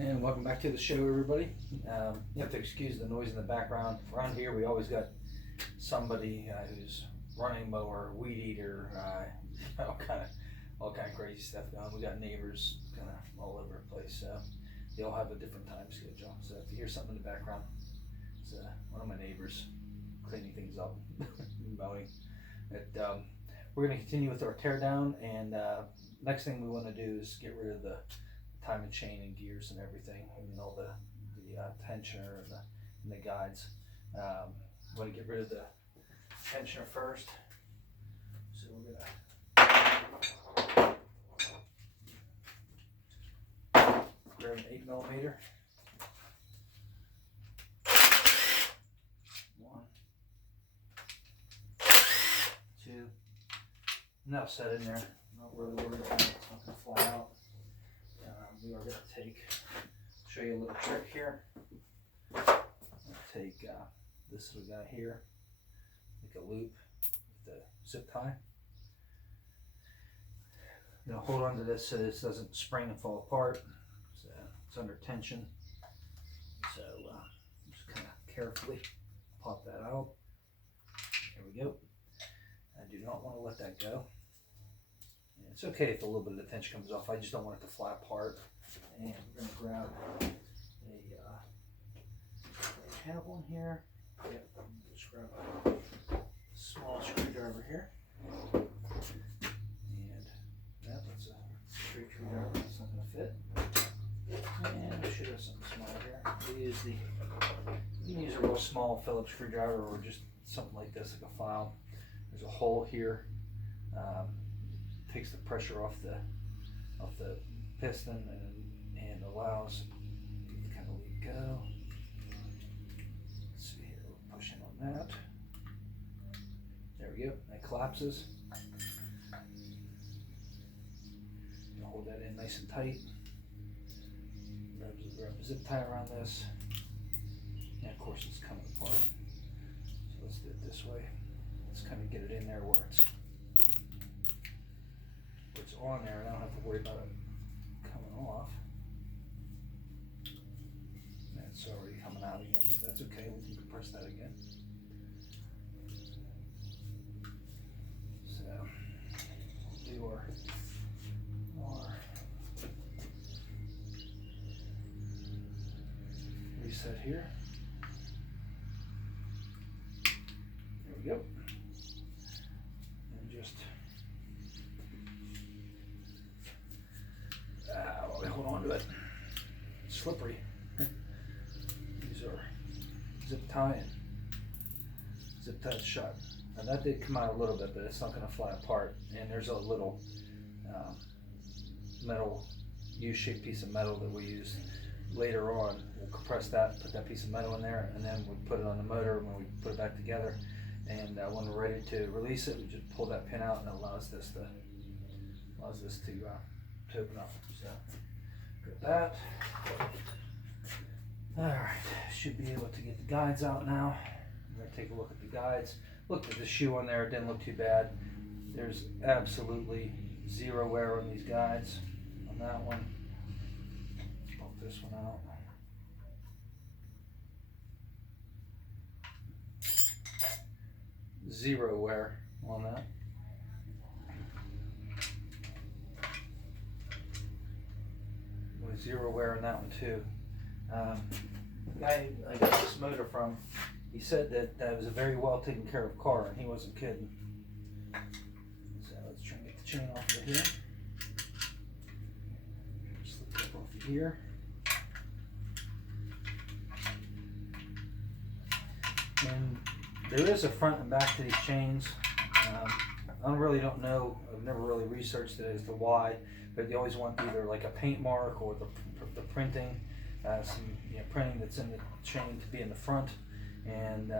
And welcome back to the show, everybody. You have to excuse the noise in the background. Around here, we always got somebody who's running a mower, weed eater, all kind of crazy stuff going. We got neighbors kind of all over the place, so they all have a different time schedule. So if you hear something in the background, it's one of my neighbors cleaning things up, mowing. We're going to continue with our tear down, and next thing we want to do is get rid of the time and chain and gears and everything, and all the tensioner and the guides. Want to get rid of the tensioner first, so we're gonna grab an 8mm. One, two, and that'll set in there. Not really worried about it. It's not gonna fly out. We are going to show you a little trick here. Take this little guy here, make a loop with the zip tie. Now hold on to this so this doesn't spring and fall apart. So it's under tension. So just kind of carefully pop that out. There we go. I do not want to let that go. It's okay if a little bit of the tension comes off. I just don't want it to fly apart. And we're going to grab a have one here. Yep, just grab a small screwdriver here. And that was a straight screwdriver. That's not going to fit. And we should have something small here. You can use a real small Phillips screwdriver or just something like this, like a file. There's a hole here. Takes the pressure off the piston and allows you to kind of let it go. Let's see here, we're pushing on that. There we go, that collapses. You hold that in nice and tight. Grab a zip tie around this. And of course it's coming apart. So let's do it this way. Let's kind of get it in there where it's on there, and I don't have to worry about it coming off. That's already coming out again, but that's okay, we can compress that again. So we'll do our reset here. There we go. And just hold on to it. It's slippery. These are zip tie and zip tied shut. Now that did come out a little bit, but it's not going to fly apart. And there's a little metal U-shaped piece of metal that we use later on. We'll compress that, put that piece of metal in there, and then we'll put it on the motor when we put it back together. And when we're ready to release it, we just pull that pin out, and it allows this to open up. So got that. All right, should be able to get the guides out now. I'm gonna take a look at the guides. Looked at the shoe on there, it didn't look too bad. There's absolutely zero wear on these guides. On that one, let's pop this one out. Zero wear on that. Zero wear on that one too. The guy I got this motor from, he said that was a very well taken care of car, and he wasn't kidding. So let's try and get the chain off of here. Slip it off of here. And there is a front and back to these chains. I really don't know. I've never really researched it as to why, but they always want either like a paint mark or the printing, some printing that's in the chain to be in the front. And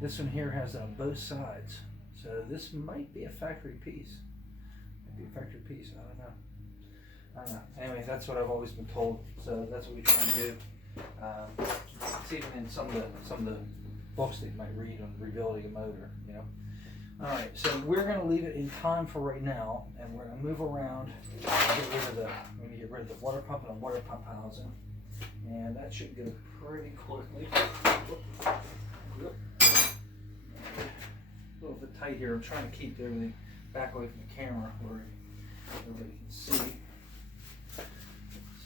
this one here has it on both sides, so this might be a factory piece. I don't know. Anyway, that's what I've always been told. So that's what we try and do. It's even in some of the books that you might read on rebuilding a motor, Alright, so we're going to leave it in time for right now, and we're going to move around and we're going to get rid of the water pump and the water pump housing. And that should go pretty quickly. A little bit tight here. I'm trying to keep everything back away from the camera where everybody can see.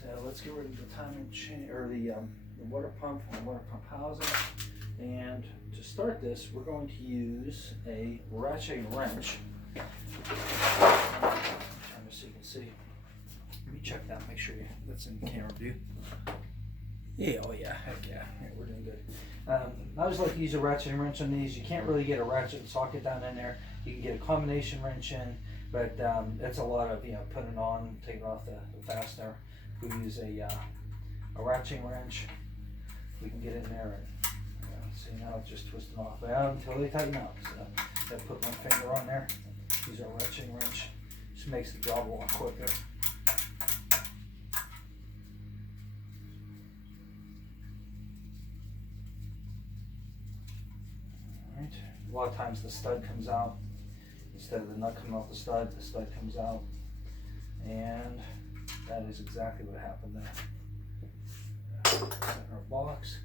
So let's get rid of the timing chain, or the water pump and the water pump housing. And to start this, we're going to use a ratchet wrench. Turn this so you can see. Let me check that, make sure that's in camera view. Yeah, oh yeah, heck yeah, we're doing good. I just like to use a ratchet wrench on these. You can't really get a ratchet socket down in there. You can get a combination wrench in, but it's a lot of putting it on, taking off the fastener. If we use a ratchet wrench, we can get in there and see now it's just twisting off until they tighten up. So I put one finger on there. Use our ratchet wrench. Just makes the job a lot quicker. Alright. A lot of times the stud comes out. Instead of the nut coming off the stud comes out. And that is exactly what happened there. In our box.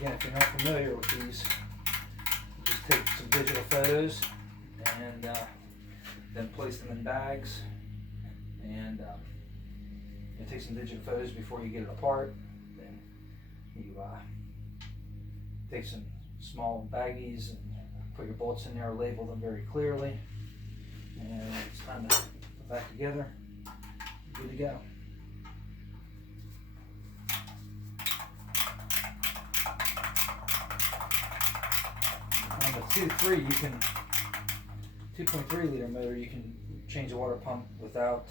Again, if you're not familiar with these, just take some digital photos and then place them in bags, and you take some digital photos before you get it apart. Then you take some small baggies and put your bolts in there, label them very clearly, and it's time to put it back together. Good to go. On the 2.3 liter motor, you can change the water pump without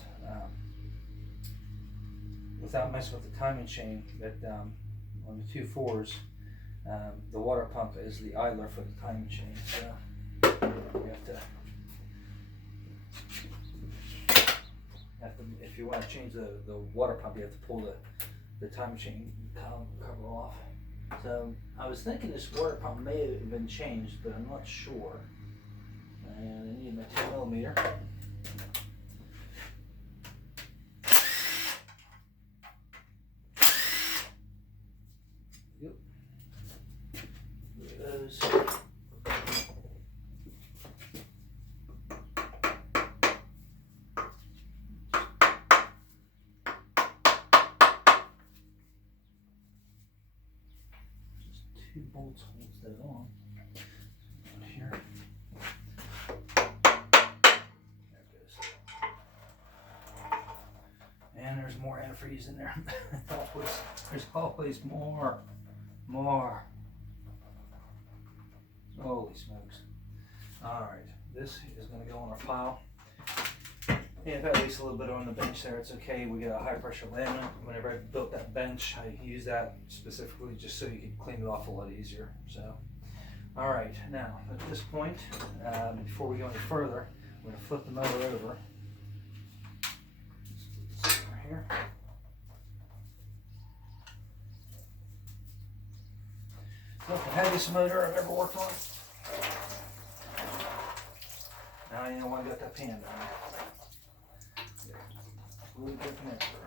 messing with the timing chain. But on the 2.4s, the water pump is the idler for the timing chain. So you have to, if you want to change the water pump, you have to pull the timing chain cover off. So I was thinking this water pump may have been changed, but I'm not sure. And I need my 10mm. Yep. Look at those. Two bolts holds that on. Here. There it goes. And there's more antifreeze in there. There's always more. Holy smokes. Alright, this is going to go on our pile. If at least a little bit on the bench there, it's okay. We got a high pressure laminate. Whenever I built that bench, I used that specifically just so you could clean it off a lot easier. So, all right, now at this point, before we go any further, we're going to flip the motor over. Right here. Not the heaviest motor I've ever worked on. Now you know why I got that pan down there. Really good connector.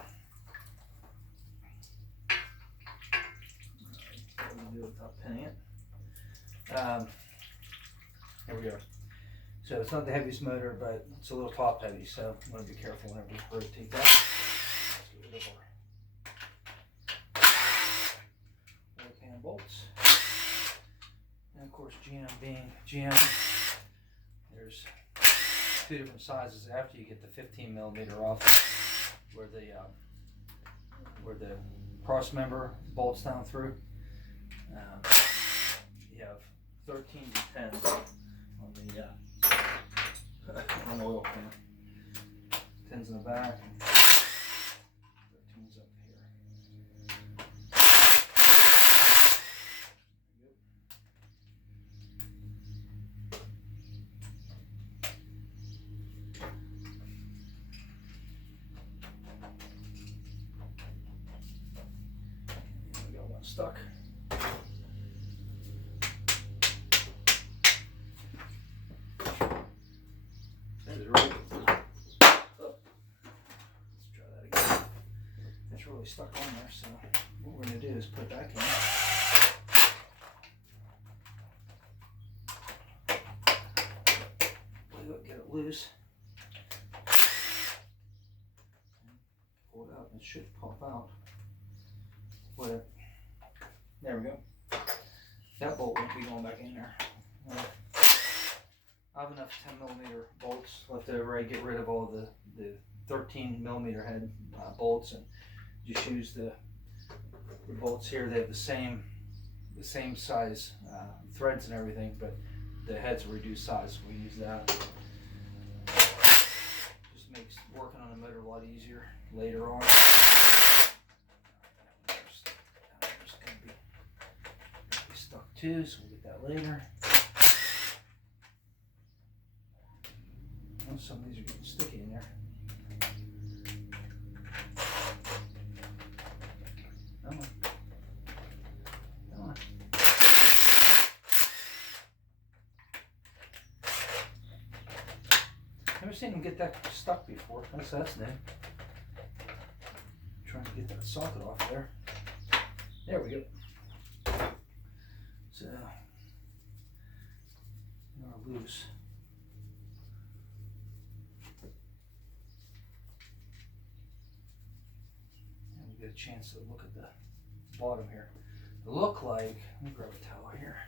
What do we do without pinning it? Here we go. So it's not the heaviest motor, but it's a little top heavy, so I'm going to be careful whenever we rotate that. Let's get rid of our oil pan bolts. And of course, GM being GM, there's two different sizes after you get the 15mm off. Where the cross member bolts down through. You have 13s and 10s on the oil pan. 10s in the back, and 13s up here. We got one stuck. really stuck on there, so what we're going to do is put it back in. Get it loose. Pull it out and it should pop out. But there we go. That bolt won't be going back in there. I have enough 10mm bolts left over. I get rid of all the 13mm head bolts and just use the bolts here. They have the same size threads and everything, but the head's a reduced size, so we use that. Just makes working on the motor a lot easier later on. There's gonna be stuck too, so we'll get that later. Oh, some of these are getting sticky in there. Come on. Come on. Never seen them get that stuck before. That's new. Trying to get that socket off there. There we go. So, they are loose. And we get a chance to look at the bottom here. It look like, let me grab a towel here.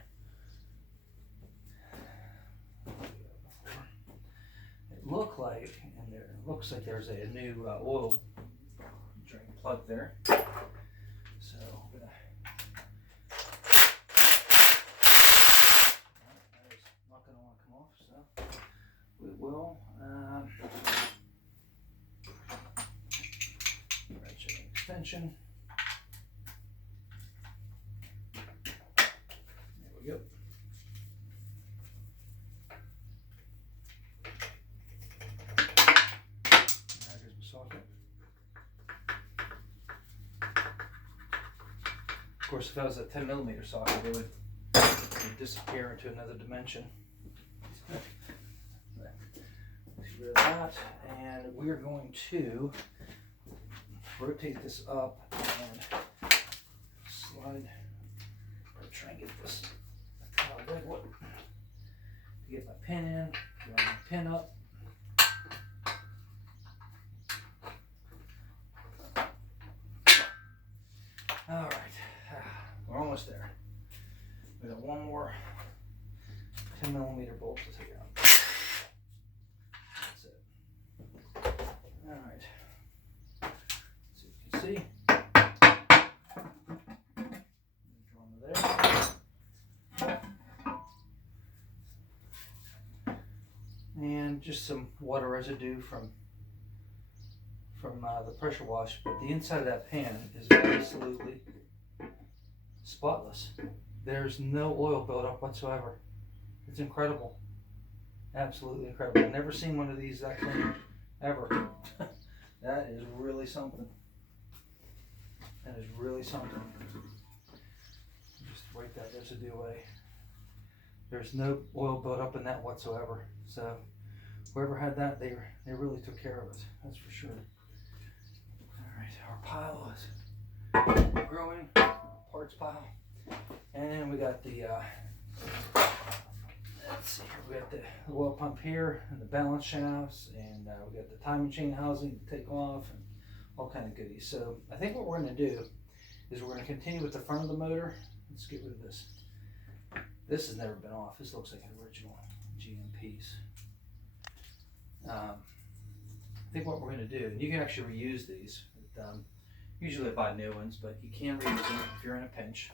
It looked like, and there it looks like there's a new oil drain plug there. So I'm gonna. That is not gonna want to come off, so we will. Ratchet extension. There we go. Of course, if that was a 10mm socket, it would disappear into another dimension. Get rid of that, and we're going to rotate this up and slide, or try and get this out of the way. To get my pin in, get my pin up. All right, we're almost there. We got one more 10mm bolt to take out. That's it. All right. So you can see, draw them there, and just some water residue from the pressure wash, but the inside of that pan is absolutely spotless. There's no oil buildup whatsoever. It's incredible. Absolutely incredible. I've never seen one of these that clean, ever. That is really something. That is really something. Just wipe that residue away. There's no oil buildup in that whatsoever. So whoever had that, they really took care of it. That's for sure. Our pile is growing, parts pile, and we got the let's see here, we got the oil pump here and the balance shafts, and we got the timing chain housing to take off and all kind of goodies. So I think what we're going to do is we're going to continue with the front of the motor. Let's get rid of this. This has never been off. This looks like an original GM piece. I think what we're going to do, and you can actually reuse these. Usually I buy new ones, but you can reuse them if you're in a pinch.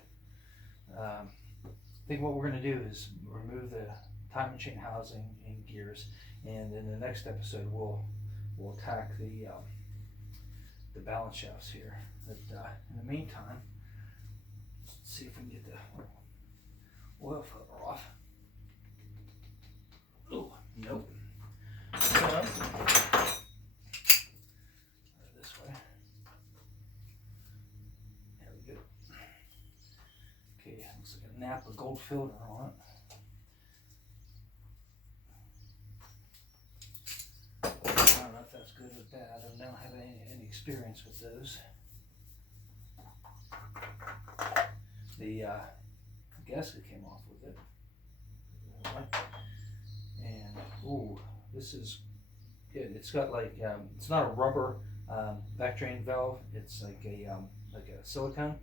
I think what we're going to do is remove the timing chain housing and gears, and in the next episode we'll attack the balance shafts here. But in the meantime, let's see if we can get the oil filter off. Oh, nope. So, this way. There we go. Okay, looks like a Napa gold filter on it. I don't know if that's good or bad. I don't have any experience with those. The gasket came off with it. And ooh, this is good. It's got like it's not a rubber back drain valve. It's like a silicone.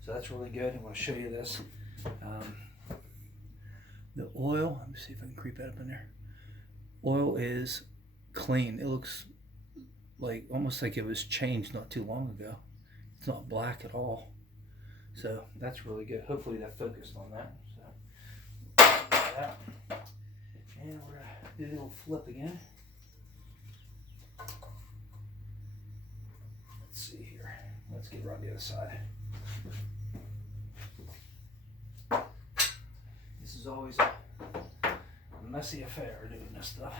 So that's really good. I want to show you this. The oil. Let me see if I can creep that up in there. Oil is clean. It looks like almost like it was changed not too long ago. It's not black at all. So that's really good. Hopefully that focused on that. So that. And we're gonna do the little flip again. Let's see here. Let's get around the other side. This is always a messy affair doing this stuff.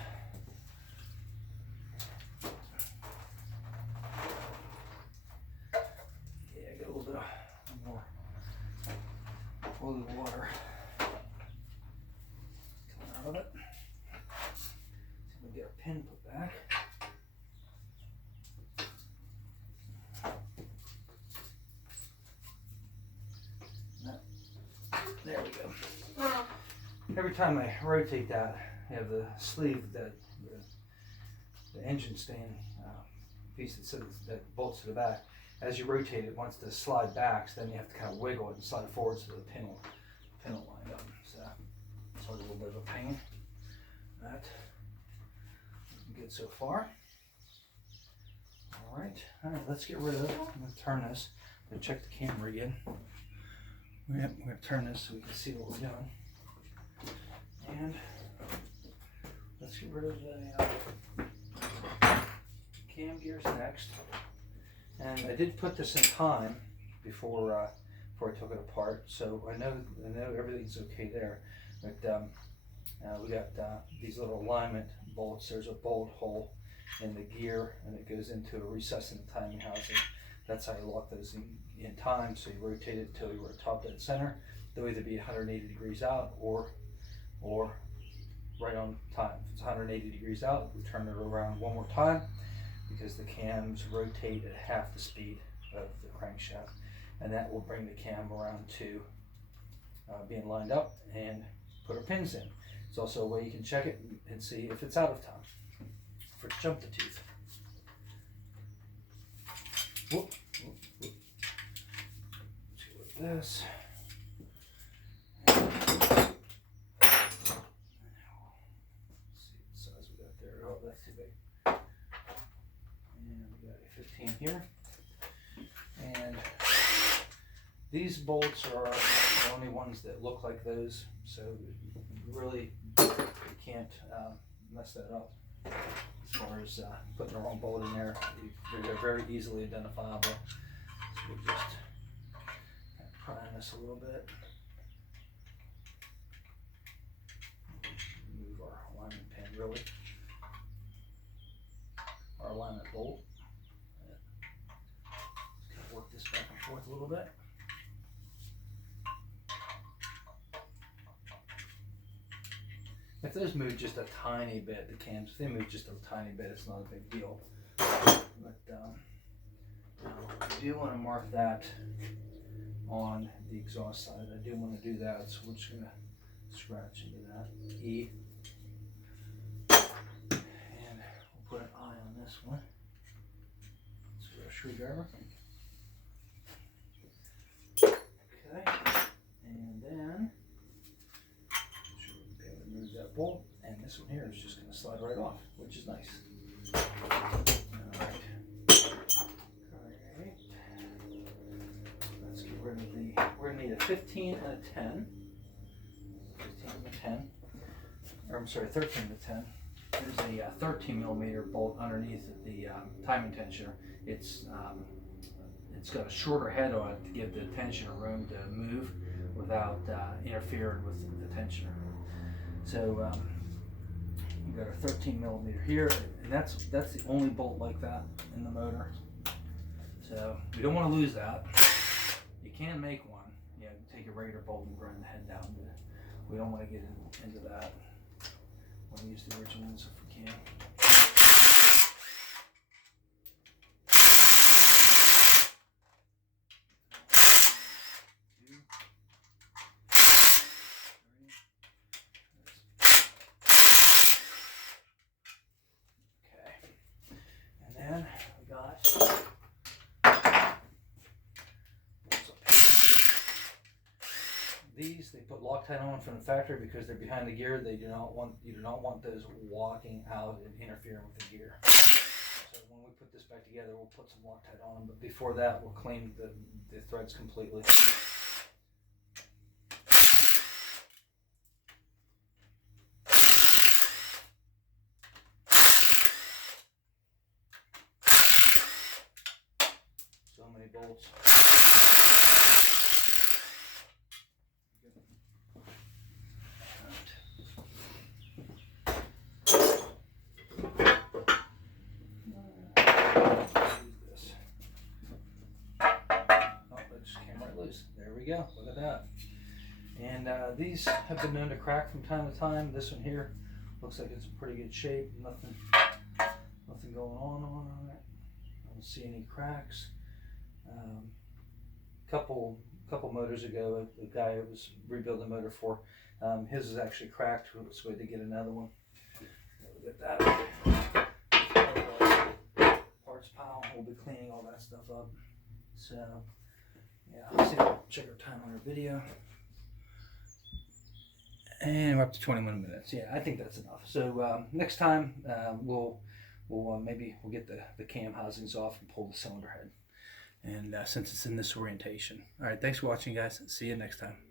Yeah, I got a little bit of more holy water coming out of it. See if we can get our pin put back. There we go. Every time I rotate that, I have the sleeve that the engine stand piece that bolts to the back. As you rotate it, once the slide backs, then you have to kind of wiggle it and slide forward so the pin will line up. So it's a little bit of a pain. That good so far. All right, let's get rid of it. I'm going to turn this and check the camera again. We're going to turn this so we can see what we're doing. And let's get rid of the cam gears next. And I did put this in time before I took it apart, so I know everything's okay there. But we got these little alignment bolts. There's a bolt hole in the gear, and it goes into a recess in the timing housing. That's how you lock those in time. So you rotate it until you're top dead center. They'll either be 180 degrees out or right on time. If it's 180 degrees out, we turn it around one more time because the cams rotate at half the speed of the crankshaft, and that will bring the cam around to being lined up and put our pins in. It's also a way you can check it and see if it's out of time for jump the tooth. Whoop, whoop, whoop. Let's go with this. Here, and these bolts are the only ones that look like those, so really you can't mess that up as far as putting the wrong bolt in there. They're very easily identifiable. So we'll just kind of prime this a little bit. Move our alignment pin, really, our alignment bolt. Work this back and forth a little bit. If those move just a tiny bit, the cams, if they move just a tiny bit, it's not a big deal. But I do want to mark that on the exhaust side. I do want to do that, so we're just going to scratch into that. E. And we'll put an I on this one. Let's do a screwdriver. Okay, and then remove that bolt, and this one here is just going to slide right off, which is nice. Alright. Let's get rid of the, we're going to need a 15 and a 10. 15 and a 10. Or I'm sorry, 13 and a 10. There's a 13 millimeter bolt underneath the timing tensioner. It's got a shorter head on it to give the tensioner room to move without interfering with the tensioner. So you've got a 13 millimeter here, and that's the only bolt like that in the motor. So we don't want to lose that. You can make one. Yeah, take a regular bolt and grind the head down, but we don't want to get into that. We'll use the original ones if we can. And we got these. They put Loctite on from the factory because they're behind the gear. They do not want you do not want those walking out and interfering with the gear. So when we put this back together, we'll put some Loctite on them. But before that, we'll clean the threads completely. So many bolts. There we go. Look at that. And these have been known to crack from time to time. This one here looks like it's in pretty good shape. Nothing going on it. I don't see any cracks. Couple motors ago, a guy I was rebuilding a motor for, his is actually cracked. So we had to get another one. Look at that. Parts pile. We'll be cleaning all that stuff up. So. Yeah, let's see, check our time on our video. And we're up to 21 minutes. Yeah, I think that's enough. So next time we'll get the cam housings off and pull the cylinder head. And since it's in this orientation. All right, thanks for watching, guys. See you next time.